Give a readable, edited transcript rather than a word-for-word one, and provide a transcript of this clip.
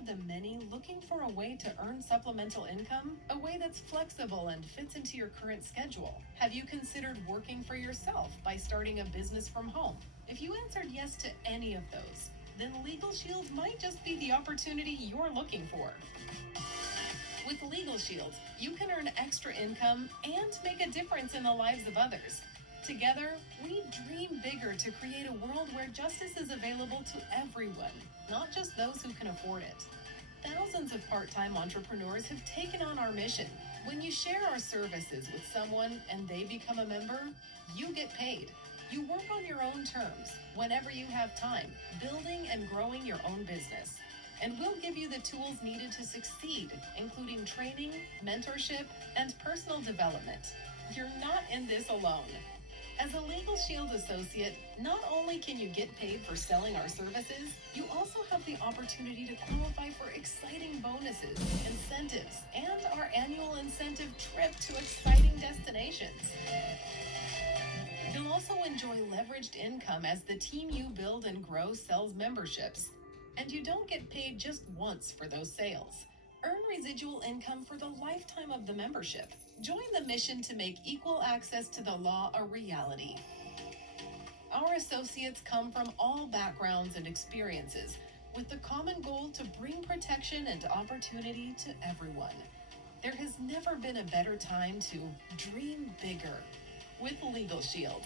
of the many looking for a way to earn supplemental income, a way that's flexible and fits into your current schedule? Have you considered working for yourself by starting a business from home? If you answered yes to any of those, then LegalShield might just be the opportunity you're looking for. With LegalShield, you can earn extra income and make a difference in the lives of others. Together, we dream bigger to create a world where justice is available to everyone, not just those who can afford it. Thousands of part-time entrepreneurs have taken on our mission. When you share our services with someone and they become a member, you get paid. You work on your own terms, whenever you have time, building and growing your own business. And we'll give you the tools needed to succeed, including training, mentorship, and personal development. You're not in this alone. As a LegalShield associate, not only can you get paid for selling our services, you also have the opportunity to qualify for exciting bonuses, incentives, and our annual incentive trip to exciting destinations. You'll also enjoy leveraged income as the team you build and grow sells memberships. And you don't get paid just once for those sales. Earn residual income for the lifetime of the membership. Join the mission to make equal access to the law a reality. Our associates come from all backgrounds and experiences, with the common goal to bring protection and opportunity to everyone. There has never been a better time to dream bigger with LegalShield.